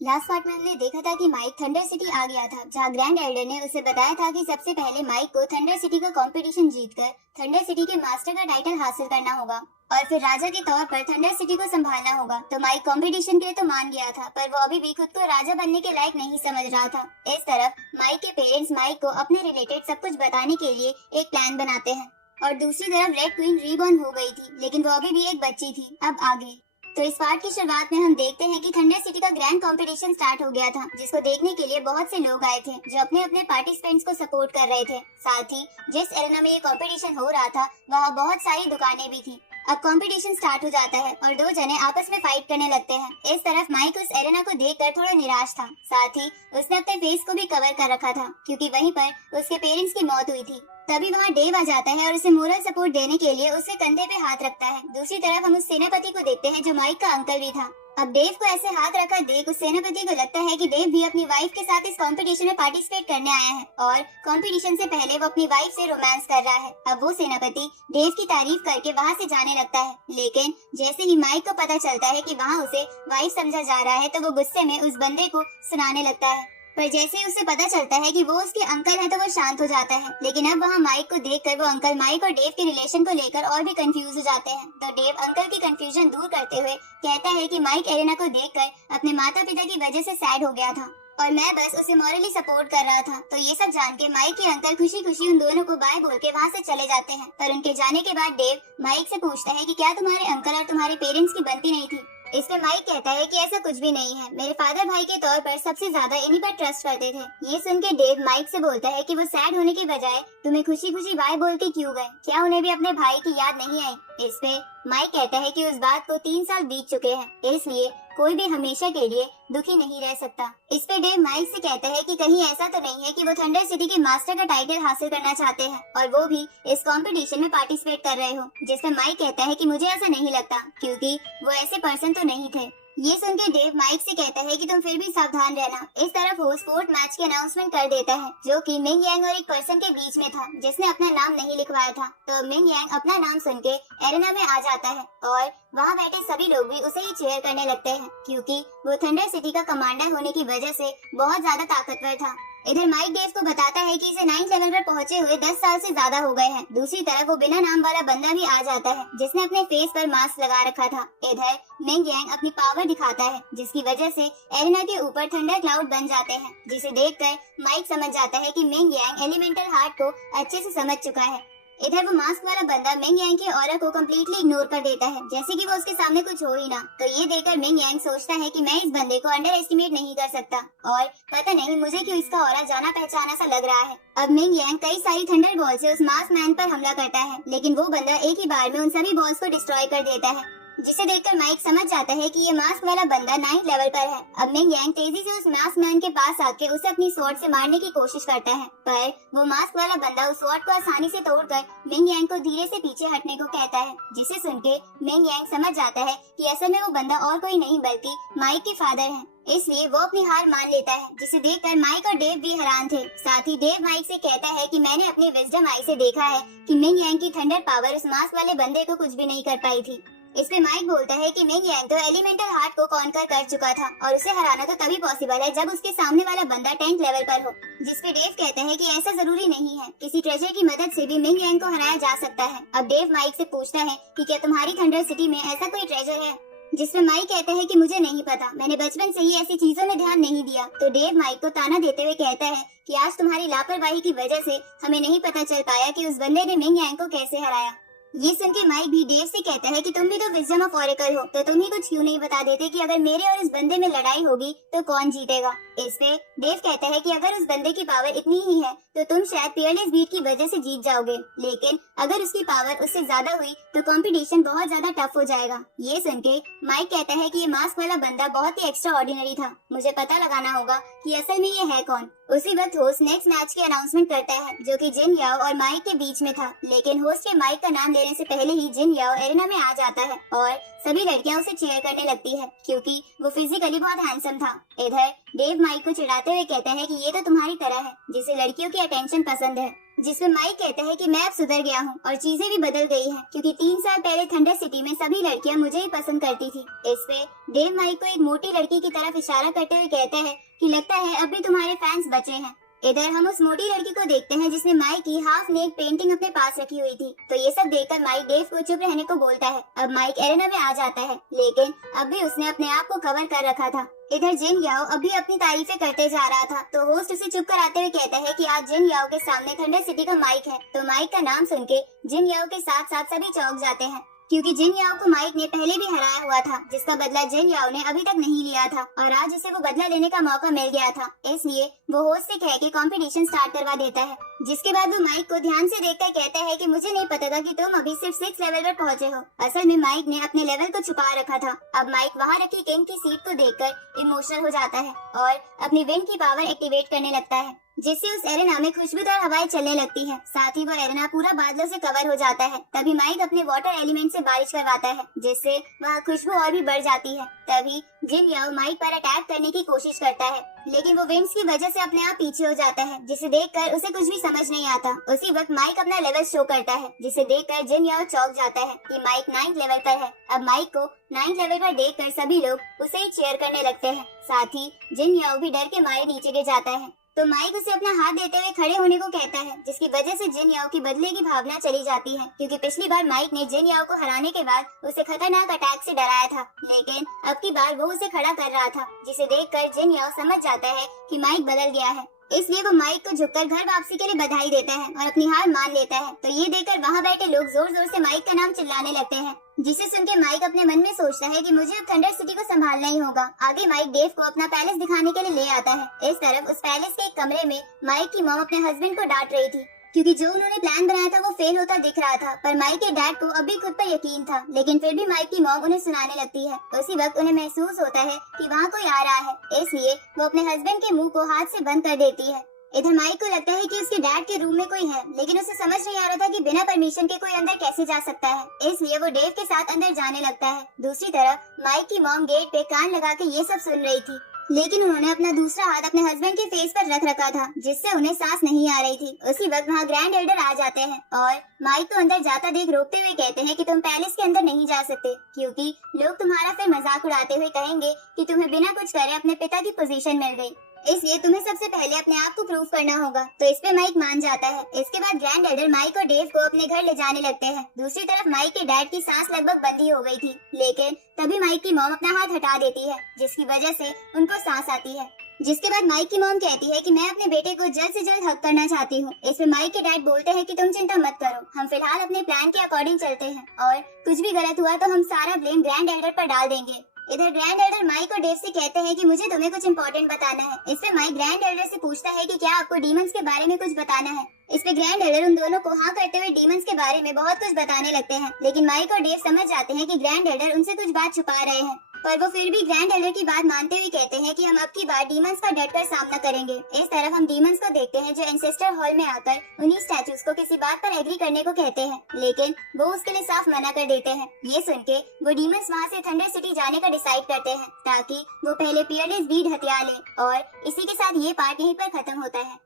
Last part में हमने देखा था कि माइक थंडर सिटी आ गया था, जहाँ ग्रैंड एल्डर ने उसे बताया था कि सबसे पहले माइक को थंडर सिटी का कंपटीशन जीतकर थंडर सिटी के मास्टर का टाइटल हासिल करना होगा और फिर राजा के तौर पर थंडर सिटी को संभालना होगा। तो माइक कंपटीशन के लिए तो मान गया था, पर वो अभी भी खुद को राजा बनने के लायक नहीं समझ रहा था। इस तरफ माइक के पेरेंट्स माइक को अपने रिलेटेड सब कुछ बताने के लिए एक प्लान बनाते हैं और दूसरी तरफ रेड क्वीन रीबॉर्न हो गई थी, लेकिन वो अभी भी एक बच्ची थी। अब आगे तो इस पार्ट की शुरुआत में हम देखते हैं कि थंडर सिटी का ग्रैंड कंपटीशन स्टार्ट हो गया था, जिसको देखने के लिए बहुत से लोग आए थे जो अपने अपने पार्टिसिपेंट्स को सपोर्ट कर रहे थे। साथ ही जिस एरेना में ये कंपटीशन हो रहा था वहाँ बहुत सारी दुकानें भी थी। अब कंपटीशन स्टार्ट हो जाता है और दो जने आपस में फाइट करने लगते हैं। इस तरफ माइक उस एरेना को देखकर थोड़ा निराश था, साथ ही उसने अपने फेस को भी कवर कर रखा था क्योंकि वहीं पर उसके पेरेंट्स की मौत हुई थी। तभी वहाँ डेव आ जाता है और उसे मोरल सपोर्ट देने के लिए उसके कंधे पे हाथ रखता है। दूसरी तरफ हम उस सेनापति को देखते हैं जो माइक का अंकल भी था। अब डेव को ऐसे हाथ रखा देख उस सेनापति को लगता है कि डेव भी अपनी वाइफ के साथ इस कंपटीशन में पार्टिसिपेट करने आया है और कंपटीशन से पहले वो अपनी वाइफ से रोमांस कर रहा है। अब वो सेनापति डेव की तारीफ करके वहाँ से जाने लगता है, लेकिन जैसे ही माइक को पता चलता है कि वहाँ उसे वाइफ समझा जा रहा है तो वो गुस्से में उस बंदे को सुनाने लगता है। पर जैसे ही उसे पता चलता है कि वो उसके अंकल है तो वो शांत हो जाता है। लेकिन अब वहाँ माइक को देखकर वो अंकल माइक और डेव के रिलेशन को लेकर और भी कंफ्यूज हो जाते हैं। तो डेव अंकल की कंफ्यूजन दूर करते हुए कहता है कि माइक एरेना को देखकर अपने माता पिता की वजह से सैड हो गया था और मैं बस उसे मॉरली सपोर्ट कर रहा था। तो ये सब जान के माइक के अंकल खुशी खुशी उन दोनों को बाय बोल के वहाँ से चले जाते हैं। पर उनके जाने के बाद डेव माइक से पूछता है कि क्या तुम्हारे अंकल और तुम्हारे पेरेंट्स की बनती नहीं थी। इस पे माइक कहता है कि ऐसा कुछ भी नहीं है, मेरे फादर भाई के तौर पर सबसे ज्यादा इन्हीं पर ट्रस्ट करते थे। ये सुन के डेव माइक से बोलता है कि वो सैड होने के बजाय तुम्हें खुशी खुशी बाय बोल के क्यों गए, क्या उन्हें भी अपने भाई की याद नहीं आई। इस पे माइक कहता है कि उस बात को 3 साल बीत चुके हैं, इसलिए कोई भी हमेशा के लिए दुखी नहीं रह सकता। इस पे डेव माइक से कहता है कि कहीं ऐसा तो नहीं है कि वो थंडर सिटी के मास्टर का टाइटल हासिल करना चाहते हैं और वो भी इस कंपटीशन में पार्टिसिपेट कर रहे हो। जिससे माइक कहता है कि मुझे ऐसा नहीं लगता क्योंकि वो ऐसे पर्सन तो नहीं थे। ये सुन के डेव माइक से कहता है कि तुम फिर भी सावधान रहना। इस तरफ वो स्पोर्ट मैच की अनाउंसमेंट कर देता है जो कि मिंग यांग और एक पर्सन के बीच में था जिसने अपना नाम नहीं लिखवाया था। तो मिंग यांग अपना नाम सुन के एरेना में आ जाता है और वहाँ बैठे सभी लोग भी उसे ही चेयर करने लगते हैं क्योंकि वो थंडर सिटी का कमांडर होने की वजह से बहुत ज्यादा ताकतवर था। इधर माइक डेव को बताता है कि इसे 9th लेवल पर पहुंचे हुए 10 साल से ज्यादा हो गए हैं। दूसरी तरफ वो बिना नाम वाला बंदा भी आ जाता है जिसने अपने फेस पर मास्क लगा रखा था। इधर मिंग यांग अपनी पावर दिखाता है जिसकी वजह से एरेना के ऊपर थंडर क्लाउड बन जाते हैं, जिसे देखकर माइक समझ जाता है कि मिंग यांग एलिमेंटल हार्ट को अच्छे से समझ चुका है। इधर वो मास्क वाला बंदा मिंग यांग के ऑरा को कम्प्लीटली इग्नोर कर देता है जैसे कि वो उसके सामने कुछ हो ही ना। तो ये देखकर मिंग यांग सोचता है कि मैं इस बंदे को अंडर एस्टिमेट नहीं कर सकता और पता नहीं मुझे क्यों इसका ऑरा जाना पहचाना सा लग रहा है। अब मिंग यांग कई सारी थंडर बॉल से उस मास्क मैन पर हमला करता है, लेकिन वो बंदा एक ही बार में उन सभी बॉल्स को डिस्ट्रॉय कर देता है, जिसे देखकर माइक समझ जाता है कि ये मास्क वाला बंदा 9th लेवल पर है। अब मिंग यांग तेजी से उस मास्क मैन के पास आके उसे अपनी स्वॉर्ड से मारने की कोशिश करता है, पर वो मास्क वाला बंदा उस स्वॉर्ड को आसानी से तोड़कर मिंग यांग को धीरे से पीछे हटने को कहता है, जिसे सुन के मिंग यांग समझ जाता है कि असल में वो बंदा और कोई नहीं बल्कि माइक के फादर है। इसलिए वो अपनी हार मान लेता है, जिसे देखकर माइक और डेव भी हैरान थे। साथ ही डेव माइक से कहता है कि मैंने अपनी विजडम आई से देखा है कि मिंग यांग की थंडर पावर उस मास्क वाले बंदे को कुछ भी नहीं कर पाई थी। इस पे माइक बोलता है कि मिंग यांग तो एलिमेंटल हार्ट को कॉन्कर कर चुका था और उसे हराना तो तभी पॉसिबल है जब उसके सामने वाला बंदा 10th लेवल पर हो। जिसपे डेव कहता है कि ऐसा जरूरी नहीं है, किसी ट्रेजर की मदद से भी मिंग यांग को हराया जा सकता है। अब डेव माइक से पूछता है कि क्या तुम्हारी थंडर सिटी में ऐसा कोई ट्रेजर है, जिसमें माइक कहता है कि मुझे नहीं पता, मैंने बचपन से ही ऐसी चीजों में ध्यान नहीं दिया। तो डेव माइक को ताना देते हुए कहता है कि आज तुम्हारी लापरवाही की वजह से हमें नहीं पता चल पाया कि उस बंदे ने मिंग यांग को कैसे हराया। ये सुन के माइक भी डेव से कहता है कि तुम भी तो विजडम ऑफ ऑरेकल हो, तो तुम ही कुछ क्यों नहीं बता देते कि अगर मेरे और इस बंदे में लड़ाई होगी तो कौन जीतेगा। इस पे डेव कहता है कि अगर उस बंदे की पावर इतनी ही है तो तुम शायद पियरलेस बीट की वजह से जीत जाओगे, लेकिन अगर उसकी पावर उससे ज्यादा हुई तो कंपटीशन बहुत ज्यादा टफ हो जाएगा। ये सुन के माइक कहता है कि ये मास्क वाला बंदा बहुत ही एक्स्ट्रा ऑर्डिनरी था, मुझे पता लगाना होगा कि असल में ये है कौन। उसी वक्त होस्ट नेक्स्ट मैच की अनाउंसमेंट करता है जो कि जिन याओ और माइक के बीच में था, लेकिन होस्ट के माइक का नाम लेने से पहले ही जिन याओ एरेना में आ जाता है और सभी लड़कियां उसे चीयर करने लगती है क्योंकि वो फिजिकली बहुत हैंडसम था। इधर डेव माइक को चिढ़ाते हुए कहता है कि ये तो तुम्हारी तरह है जिसे लड़कियों की अटेंशन पसंद है, जिसमें माइक कहता है कि मैं अब सुधर गया हूँ और चीजें भी बदल गई हैं, क्योंकि 3 साल पहले थंडर सिटी में सभी लड़कियां मुझे ही पसंद करती थी। इस पे डेव माइक को एक मोटी लड़की की तरफ इशारा करते हुए कहते हैं कि लगता है अब भी तुम्हारे फैंस बचे हैं। इधर हम उस मोटी लड़की को देखते हैं जिसने माइक की हाफ नेक पेंटिंग अपने पास रखी हुई थी। तो ये सब देखकर माइक डेव को चुप रहने को बोलता है। अब माइक एरेना में आ जाता है, लेकिन अब भी उसने अपने आप को कवर कर रखा था। इधर जिन याओ अभी अपनी तारीफें करते जा रहा था, तो होस्ट उसे चुप कराते हुए कहता है कि आज जिन याओ के सामने थंडर सिटी का माइक है। तो माइक का नाम सुन के जिन याओ के साथ साथ सभी चौंक जाते हैं, क्योंकि जिन याओ को माइक ने पहले भी हराया हुआ था, जिसका बदला जिन याओ ने अभी तक नहीं लिया था और आज उसे वो बदला लेने का मौका मिल गया था। इसलिए वो होस्ट से कह के कंपटीशन स्टार्ट करवा देता है, जिसके बाद वो माइक को ध्यान से देखकर कहता है कि मुझे नहीं पता था कि तुम अभी सिर्फ 6 लेवल पर पहुंचे हो। असल में माइक ने अपने लेवल को छुपा रखा था। अब माइक वहाँ रखी किंग की सीट को देखकर इमोशनल हो जाता है और अपनी विंड की पावर एक्टिवेट करने लगता है, जिससे उस एरेना में खुशबूदार हवाएं चलने लगती है। साथ ही वो एरेना पूरा बादलों से कवर हो जाता है। तभी माइक अपने वाटर एलिमेंट से बारिश करवाता है, जिससे वह खुशबू और भी बढ़ जाती है। तभी जिन याओ माइक पर अटैक करने की कोशिश करता है, लेकिन वो विंड्स की वजह से अपने आप पीछे हो जाता है, जिसे देखकर उसे कुछ भी समझ नहीं आता। उसी वक्त माइक अपना लेवल शो करता है, जिसे देखकर जिन याओ चौंक जाता है कि माइक 9th लेवल पर है। अब माइक को 9th लेवल पर देखकर सभी लोग उसे ही चीयर करने लगते हैं। साथ ही जिन याओ भी डर के मारे नीचे गिर जाता है। तो माइक उसे अपना हाथ देते हुए खड़े होने को कहता है, जिसकी वजह से जिन याओ की बदले की भावना चली जाती है, क्योंकि पिछली बार माइक ने जिन याओ को हराने के बाद उसे खतरनाक अटैक से डराया था, लेकिन अब की बार वो उसे खड़ा कर रहा था, जिसे देखकर जिन याओ समझ जाता है कि माइक बदल गया है। इसलिए वो माइक को झुककर घर वापसी के लिए बधाई देता है और अपनी हार मान लेता है। तो ये देखकर वहाँ बैठे लोग जोर जोर से माइक का नाम चिल्लाने लगते हैं, जिसे सुन के माइक अपने मन में सोचता है कि मुझे अब थंडर सिटी को संभालना ही होगा। आगे माइक डेव को अपना पैलेस दिखाने के लिए ले आता है। इस तरफ उस पैलेस के एक कमरे में माइक की मॉम अपने हस्बैंड को डांट रही थी, क्योंकि जो उन्होंने प्लान बनाया था वो फेल होता दिख रहा था। पर माइक के डैड को अभी खुद पर यकीन था, लेकिन फिर भी माइक की मॉम उन्हें सुनाने लगती है। उसी वक्त उन्हें महसूस होता है कि वहाँ कोई आ रहा है, इसलिए वो अपने हस्बैंड के मुंह को हाथ से बंद कर देती है। इधर माइक को लगता है कि उसके डैड के रूम में कोई है, लेकिन उसे समझ नहीं आ रहा था कि बिना परमिशन के कोई अंदर कैसे जा सकता है। इसलिए वो डेव के साथ अंदर जाने लगता है। दूसरी तरफ माइक की मॉम गेट पे कान लगा के ये सब सुन रही थी, लेकिन उन्होंने अपना दूसरा हाथ अपने हस्बैंड के फेस पर रख रखा था, जिससे उन्हें सांस नहीं आ रही थी। उसी वक्त वहाँ ग्रैंड एल्डर आ जाते हैं और माइक को अंदर जाता देख रोकते हुए कहते हैं कि तुम पैलेस के अंदर नहीं जा सकते, क्योंकि लोग तुम्हारा फिर मजाक उड़ाते हुए कहेंगे कि तुम्हें बिना कुछ करे अपने पिता की पोजीशन मिल गई, इसलिए तुम्हें सबसे पहले अपने आप को प्रूव करना होगा। तो इस पे माइक मान जाता है। इसके बाद ग्रैंड एल्डर माइक और डेव को अपने घर ले जाने लगते हैं। दूसरी तरफ माइक के डैड की सांस लगभग बंदी हो गई थी, लेकिन तभी माइक की मॉम अपना हाथ हटा देती है, जिसकी वजह से उनको सांस आती है। जिसके बाद माइक की मॉम कहती है कि मैं अपने बेटे को जल्द से जल्द हक करना चाहती हूँ। इसमें माइक के डैड बोलते हैं कि तुम चिंता मत करो, हम फिलहाल अपने प्लान के अकॉर्डिंग चलते हैं और कुछ भी गलत हुआ तो हम सारा ब्लेम ग्रैंड एल्डर पर डाल देंगे। इधर ग्रैंड एल्डर माइक और डेव से कहते हैं कि मुझे तुम्हें कुछ इम्पोर्टेंट बताना है। इसमें माइक ग्रैंड एल्डर से पूछता है कि क्या आपको डीमंस के बारे में कुछ बताना है। इसमें ग्रैंड एल्डर उन दोनों को हाँ करते हुए डीमंस के बारे में बहुत कुछ बताने लगते हैं, लेकिन माइक और डेव समझ जाते हैं कि ग्रैंड एल्डर उनसे कुछ बात छुपा रहे हैं। पर वो फिर भी ग्रैंड एल्डर की बात मानते हुए कहते हैं कि हम अब की बार डीमंस का डटकर सामना करेंगे। इस तरफ हम डीमंस को देखते हैं जो एंसेस्टर हॉल में आकर उन्हीं स्टैचूज को किसी बात पर एग्री करने को कहते हैं, लेकिन वो उसके लिए साफ मना कर देते हैं। ये सुन के वो डीमंस वहाँ से थंडर सिटी जाने का डिसाइड करते हैं, ताकि वो पहले पियरलेस बीड हथिया ले। और इसी के साथ ये पार्ट यहीं पर खत्म होता है।